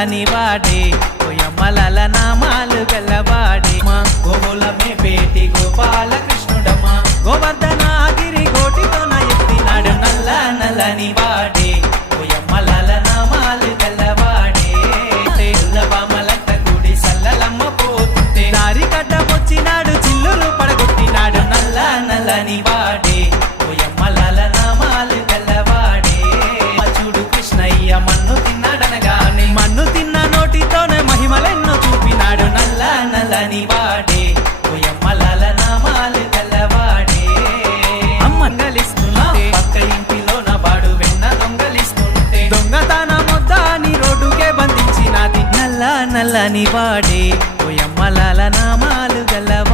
నల్లని వాడే ఓయమ్మలాల నామాలు గల్లవాడే మా గోవులమే పేటి గోపాల కృష్ణుడమ్మా గోవర్ధనాగిరి గోటితోన ఎత్తినాడు నల్లని వాడే ఓయమ్మలాల నామాలు గల్లవాడే తెల్లవామలంత గుడి సల్లలమ్మ పోతుంటే దారి కట్టమొచ్చినాడు చిల్లులు పడగొట్టినాడు నల్లని వాడే ఓయమ్మలాల నామాలు గల్లవాడే చూడు కృష్ణయ్య మన్ను తిన్నాడనగానే మన్ను తిన్న నోటితోనే మహిమలెన్నో చూపినాడు నల్లని వాడే ఓయమ్మలాల నామాలు గల్లవాడే అమ్మంగలిస్తుంటే పక్క ఇంటిలోన వాడు వెన్న దొంగలిస్తుంటే దొంగతనమొద్దని రోడ్డుకే బంధించినది నల్లని వాడే ఓయమ్మలాల నామాలు గల్లవాడే